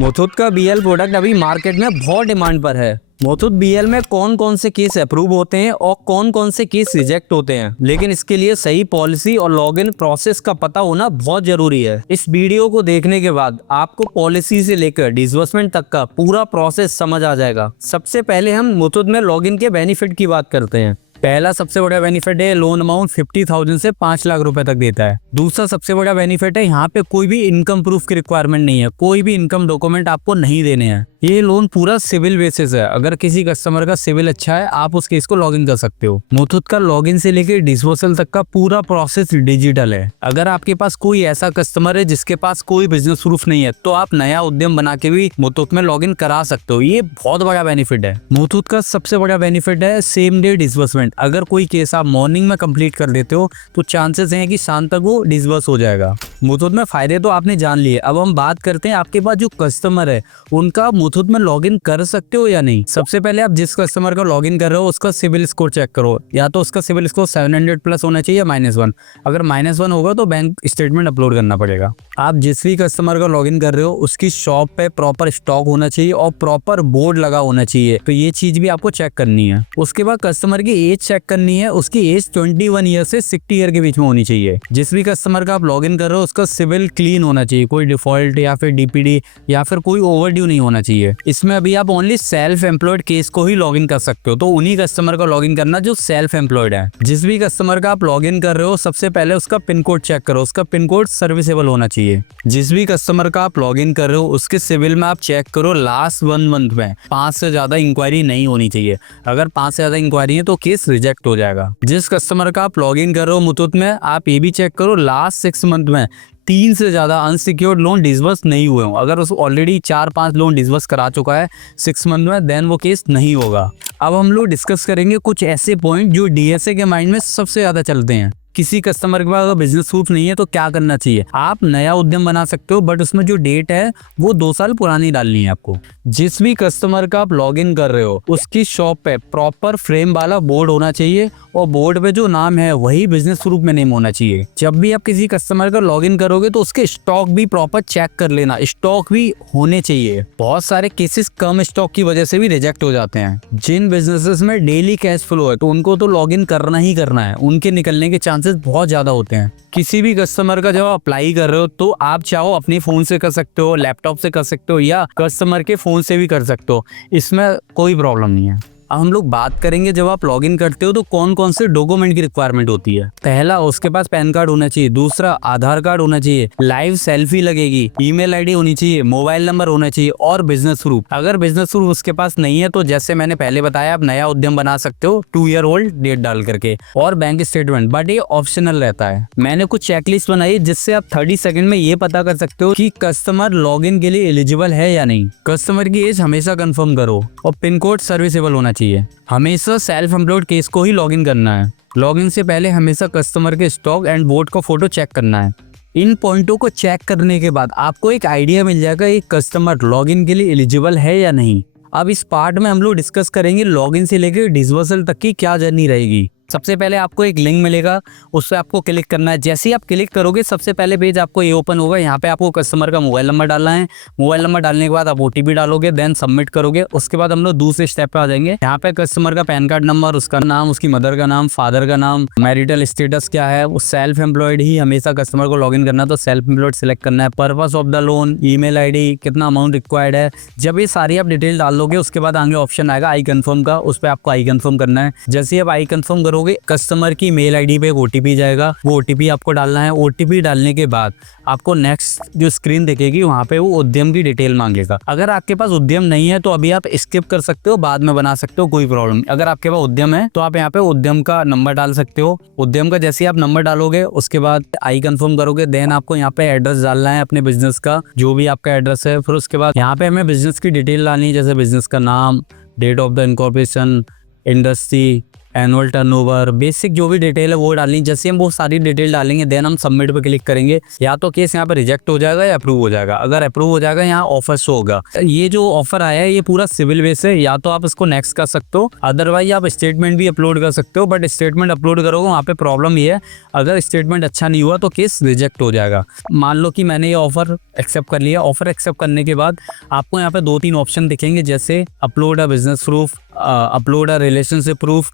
मुथूट का BL product अभी market में बहुत डिमांड पर है। मुथूट बीएल में कौन कौन से केस अप्रूव होते हैं और कौन कौन से केस रिजेक्ट होते हैं, लेकिन इसके लिए सही पॉलिसी और लॉगिन प्रोसेस का पता होना बहुत जरूरी है। इस वीडियो को देखने के बाद आपको पॉलिसी से लेकर डिसबर्समेंट तक का पूरा प्रोसेस समझ आ जाएगा। सबसे पहले हम मुथूट में लॉगिन के बेनिफिट की बात करते हैं। पहला सबसे बड़ा बेनिफिट है लोन अमाउंट 50,000 से 5 लाख रुपए तक देता है। दूसरा सबसे बड़ा बेनिफिट है यहाँ पे कोई भी इनकम प्रूफ की रिक्वायरमेंट नहीं है, कोई भी इनकम डॉक्यूमेंट आपको नहीं देने हैं। ये लोन पूरा सिविल बेसिस है। अगर किसी कस्टमर का सिविल अच्छा है आप उस केस को लॉगिन कर सकते हो। मुथूट का लॉगिन से लेकर डिस्पोजल तक का पूरा प्रोसेस डिजिटल है। अगर आपके पास कोई ऐसा कस्टमर है जिसके पास कोई बिजनेस प्रूफ नहीं है तो आप नया उद्यम बना के भी मुथूट में लॉगिन करा सकते हो। ये बहुत बड़ा बेनिफिट है। मुथूट का सबसे बड़ा बेनिफिट है सेम डे डिसबर्समेंट। अगर कोई केस आप मॉर्निंग में कंप्लीट कर देते हो तो चांसेस हैं कि शाम तक वो डिसबर्स हो जाएगा। मुथूट में फायदे तो आपने जान लिए, अब हम बात करते हैं आपके पास जो कस्टमर है उनका मुथूट में लॉगिन कर सकते हो या नहीं। सबसे पहले आप जिस कस्टमर का लॉगिन कर रहे हो उसका सिविल स्कोर चेक करो। या तो उसका सिविल स्कोर 700 प्लस होना चाहिए या -1। अगर -1 होगा तो बैंक स्टेटमेंट अपलोड करना पड़ेगा। आप जिस भी कस्टमर का लॉगिन कर रहे हो उसकी शॉप पे प्रॉपर स्टॉक होना चाहिए और प्रॉपर बोर्ड लगा होना चाहिए, तो ये चीज भी आपको चेक करनी है। उसके बाद कस्टमर की एज चेक करनी है। उसकी एज 21 ईयर से 60 ईयर के बीच में होनी चाहिए। जिस भी कस्टमर का आप लॉगिन कर रहे हो उसका सिविल क्लीन होना चाहिए, कोई डिफॉल्ट या फिर डीपीडी या फिर कोई ओवरड्यू नहीं होना चाहिए। इसमें अभी आप ओनली सेल्फ एम्प्लॉयड केस को ही लॉगिन कर सकते हो, तो उन्हीं कस्टमर का लॉगिन करना जो सेल्फ एम्प्लॉयड है। जिस भी कस्टमर का आप लॉगिन कर रहे हो सबसे पहले उसका पिन कोड चेक करो। उसका पिन कोड सर्विसेबल होना चाहिए। जिस भी कस्टमर का आप लॉगिन कर रहे हो उसके सिविल में आप चेक करो लास्ट 1 मंथ में 5 से ज्यादा इंक्वायरी नहीं होनी चाहिए। अगर 5 से ज्यादा इंक्वायरी है तो केस रिजेक्ट हो जाएगा। जिस कस्टमर का आप लॉगिन कर रहे हो मुथूट में आप ये भी चेक करो लास्ट 6 मंथ में 3 से ज्यादा अनसिक्योर्ड लोन डिसबर्स नहीं हुए हो। अगर उस ऑलरेडी 4-5 लोन डिसबर्स करा चुका है 6 मंथ में देन वो केस नहीं होगा। अब हम लोग डिस्कस करेंगे कुछ ऐसे पॉइंट जो डीएसए के माइंड में सबसे ज्यादा चलते हैं। किसी कस्टमर के पास अगर बिजनेस प्रूफ नहीं है तो क्या करना चाहिए। आप नया उद्यम बना सकते हो बट उसमें जो डेट है वो 2 साल पुरानी डालनी है आपको। जिस भी कस्टमर का आप लॉगिन कर रहे हो उसकी शॉप पे प्रॉपर फ्रेम वाला बोर्ड होना चाहिए और बोर्ड पे जो नाम है वही बिजनेस प्रूफ में नेम होना चाहिए। जब भी आप किसी कस्टमर का लॉगिन करोगे तो उसके स्टॉक भी प्रॉपर चेक कर लेना, स्टॉक भी होने चाहिए। बहुत सारे केसेस कम स्टॉक की वजह से भी रिजेक्ट हो जाते हैं। जिन बिजनेसेस में डेली कैश फ्लो है तो उनको तो लॉगिन करना ही करना है, उनके निकलने के चांसेस बहुत ज्यादा होते हैं। किसी भी कस्टमर का जब अप्लाई कर रहे हो तो आप चाहो अपने फोन से कर सकते हो, लैपटॉप से कर सकते हो या कस्टमर के फोन से भी कर सकते हो, इसमें कोई प्रॉब्लम नहीं है। अब हम लोग बात करेंगे जब आप लॉगिन करते हो तो कौन कौन से डॉक्यूमेंट की रिक्वायरमेंट होती है। पहला, उसके पास पैन कार्ड होना चाहिए। दूसरा, आधार कार्ड होना चाहिए, लाइव सेल्फी लगेगी, ईमेल आईडी होनी चाहिए, मोबाइल नंबर होना चाहिए और बिजनेस प्रूफ। अगर बिजनेस प्रूफ उसके पास नहीं है तो जैसे मैंने पहले बताया आप नया उद्यम बना सकते हो 2 ईयर ओल्ड डेट डाल करके, और बैंक स्टेटमेंट, बट ये ऑप्शनल रहता है। मैंने कुछ चेकलिस्ट बनाई जिससे आप 30 सेकंड में ये पता कर सकते हो कि कस्टमर लॉगिन के लिए एलिजिबल है या नहीं। कस्टमर की एज हमेशा कंफर्म करो और पिन कोड सर्विसेबल होना चाहिए। हमेशा सेल्फ एम्प्लॉयड केस को ही लॉगिन करना है। लॉगिन से पहले हमेशा कस्टमर के स्टॉक एंड बोर्ड का फोटो चेक करना है। इन पॉइंटों को चेक करने के बाद आपको एक आइडिया मिल जाएगा कि कस्टमर लॉगिन के लिए एलिजिबल है या नहीं। अब इस पार्ट में हम लोग डिस्कस करेंगे लॉगिन से लेकर डिसबर्सल तक की क्या जर्नी रहेगी। सबसे पहले आपको एक लिंक मिलेगा, उस पर आपको क्लिक करना है। जैसे ही आप क्लिक करोगे सबसे पहले पेज आपको ये ओपन होगा। यहाँ पे आपको कस्टमर का मोबाइल नंबर डालना है। मोबाइल नंबर डालने के बाद आप ओटीपी डालोगे, देन सबमिट करोगे। उसके बाद हम लोग दूसरे स्टेप पे आ जाएंगे। यहाँ पे कस्टमर का पैन कार्ड नंबर, उसका नाम, उसकी मदर का नाम, फादर का नाम, मैरिटल स्टेटस क्या है, वो सेल्फ एम्प्लॉयड ही हमेशा कस्टमर को लॉगिन करना है तो सेल्फ एम्प्लॉयड सिलेक्ट करना है। Purpose of the loan, email ID, कितना अमाउंट रिक्वायर्ड है। जब ये सारी आप डिटेल डाल लोगे उसके बाद आगे ऑप्शन आएगा आई कन्फर्म का, उस पर आपको आई कन्फर्म करना है। जैसे ही आप आई कन्फर्म करोगे कस्टमर की मेल आईडी पे एक ओटीपी जाएगा, वो ओटीपी आपको डालना है। ओटीपी डालने के बाद आपको नेक्स्ट जो स्क्रीन दिखेगी वहाँ पे वो उद्यम की डिटेल मांगेगा। अगर आपके पास उद्यम नहीं है तो अभी आप स्किप कर सकते हो, बाद में बना सकते हो, कोई प्रॉब्लम नहीं। अगर आपके पास उद्यम है तो आप यहाँ पे उद्यम का नंबर डाल सकते हो। उद्यम का जैसे ही आप नंबर डालोगे उसके बाद आई कंफर्म करोगे, देन आपको यहाँ पे एड्रेस डालना है अपने बिजनेस का, जो भी आपका एड्रेस है। फिर उसके बाद यहाँ पे हमें बिजनेस की डिटेल डालनी है, जैसे बिजनेस का नाम, date of the incorporation, industry, annual turnover, basic जो भी डिटेल है वो डालनी। जैसे हम वो सारी डिटेल डालेंगे देन हम सबमिट पे क्लिक करेंगे, या तो केस यहाँ पे रिजेक्ट हो जाएगा या अप्रूव हो जाएगा। अगर अप्रूव हो जाएगा यहाँ ऑफर शो होगा। ये जो ऑफर आया है ये पूरा सिविल बेस है, या तो आप इसको नेक्स्ट कर सकते हो, अदरवाइज आप स्टेटमेंट भी अपलोड कर सकते हो। बट स्टेटमेंट अपलोड करोगे वहाँ पे प्रॉब्लम ये है, अगर स्टेटमेंट अच्छा नहीं हुआ तो केस रिजेक्ट हो जाएगा। मान लो कि मैंने ये ऑफर एक्सेप्ट कर लिया। ऑफर एक्सेप्ट करने के बाद आपको यहाँ पे 2-3 ऑप्शन दिखेंगे, जैसे upload a business proof, upload a relationship proof,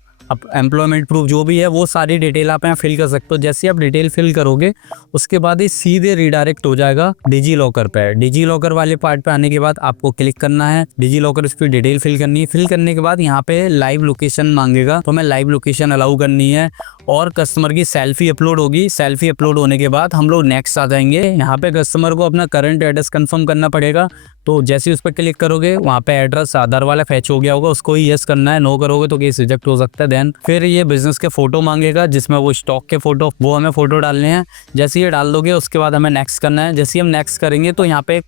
employment proof, जो भी है वो सारी डिटेल आप यहाँ फिल कर सकते हो। जैसे आप डिटेल फिल करोगे उसके बाद ये सीधे रिडायरेक्ट हो जाएगा डिजी लॉकर पे। डिजी लॉकर वाले पार्ट पे आने के बाद आपको क्लिक करना है, डिजी लॉकर इस पर डिटेल फिल करनी है। फिल करने के बाद यहाँ पे लाइव लोकेशन मांगेगा, तो हमें लाइव लोकेशन अलाउ करनी है और कस्टमर की सेल्फी अपलोड होगी। सेल्फी अपलोड होने के बाद हम लोग नेक्स्ट आ जाएंगे। यहाँ पे कस्टमर को अपना करंट एड्रेस कंफर्म करना पड़ेगा, तो जैसे ही उस पर क्लिक करोगे वहाँ पे एड्रेस आधार वाला फैच हो गया होगा, उसको ही यस करना है। नो करोगे तो केस रिजेक्ट हो सकता है। देन फिर ये बिजनेस के फोटो मांगेगा, जिसमें वो स्टॉक के फोटो, वो हमें फोटो डालने हैं। जैसे ये डाल दोगे उसके बाद हमें नेक्स्ट करना है। जैसे हम नेक्स्ट करेंगे तो यहाँ पे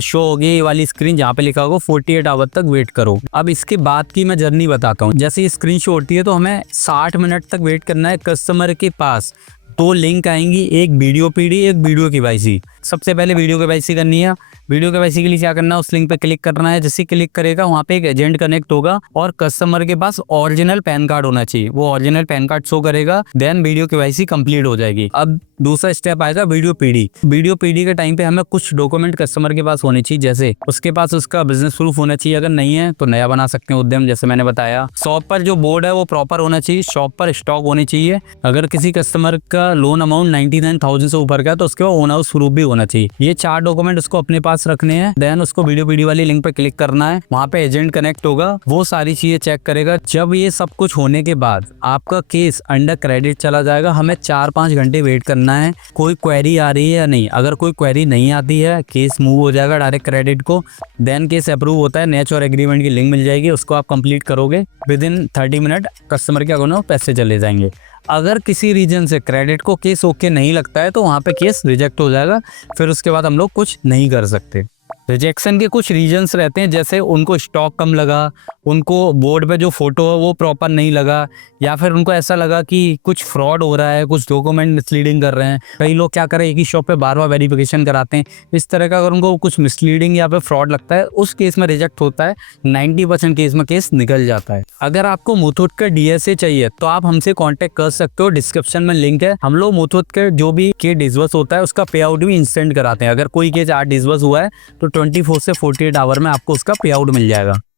शो होगी ये वाली स्क्रीन जहाँ पे लिखा होगा 48 आवर तक वेट करो। अब इसके बाद की मैं जर्नी बताता हूँ। जैसे ये स्क्रीन शो होती है तो हमें 60 मिनट तक वेट करना है। कस्टमर के पास 2 लिंक आएंगी, एक वीडियो पीडी, एक वीडियो केवाईसी। सबसे पहले वीडियो केवाईसी करनी है। वीडियो केवाईसी के लिए क्या करना है, उस लिंक पे क्लिक करना है। जैसे क्लिक करेगा वहाँ पे एक एजेंट कनेक्ट होगा और कस्टमर के पास ओरिजिनल पैन कार्ड होना चाहिए, वो ओरिजिनल पैन कार्ड शो करेगा। देन वीडियो केवाईसी कंप्लीट हो जाएगी। अब दूसरा स्टेप आएगा वीडियो पीडी। वीडियो पीडी के टाइम पे हमें कुछ डॉक्यूमेंट कस्टमर के पास होने चाहिए, जैसे उसके पास उसका बिजनेस प्रूफ होना चाहिए, अगर नहीं है तो नया बना सकते हैं उद्यम, जैसे मैंने बताया। शॉप पर जो बोर्ड है वो प्रॉपर होना चाहिए, शॉप पर स्टॉक होनी चाहिए। अगर किसी कस्टमर का लोन अमाउंट 99,000 से ऊपर का तो उसके ओन हाउस प्रूफ भी होना चाहिए। ये 4 डॉक्यूमेंट उसको अपने पास रखने हैं। देन उसको वीडियो पीडी वाली लिंक पे क्लिक करना है, वहाँ पे एजेंट कनेक्ट होगा, वो सारी चीजें चेक करेगा। जब ये सब कुछ होने के बाद आपका केस अंडर क्रेडिट चला जाएगा। हमें 4-5 घंटे वेट करना है कोई क्वेरी आ रही है या नहीं। अगर कोई क्वेरी नहीं आती है केस मूव हो जाएगा डायरेक्ट क्रेडिट को। देन केस अप्रूव होता है, नेच और एग्रीमेंट की लिंक मिल जाएगी, उसको आप कंप्लीट करोगे। विद इन 30 मिनट कस्टमर के अकाउंट में पैसे चले जाएंगे। अगर किसी रीजन से क्रेडिट को केस ओके नहीं लगता है तो वहाँ पे केस रिजेक्ट हो जाएगा। फिर उसके बाद हम लोग कुछ नहीं कर सकते। रिजेक्शन के कुछ रीजंस रहते हैं, जैसे उनको स्टॉक कम लगा, उनको बोर्ड पे जो फोटो है वो प्रॉपर नहीं लगा, या फिर उनको ऐसा लगा कि कुछ फ्रॉड हो रहा है, कुछ डॉक्यूमेंट मिसलीडिंग कर रहे हैं। कई लोग क्या करें, एक ही शॉप पे बार-बार वेरिफिकेशन कराते हैं। इस तरह का अगर उनको कुछ मिसलीडिंग या फिर फ्रॉड लगता है, उस केस में रिजेक्ट होता है। 90% केस में केस निकल जाता है। अगर आपको मुथूट का DSA चाहिए तो आप हमसे कॉन्टेक्ट कर सकते हो, डिस्क्रिप्शन में लिंक है। हम लोग मुथूट के जो भी केस डिसबर्स होता है उसका पे आउट भी इंस्टेंट कराते हैं। अगर कोई केस आज डिसबर्स हुआ है तो 24 से 48 आवर में आपको उसका पे आउट मिल जाएगा।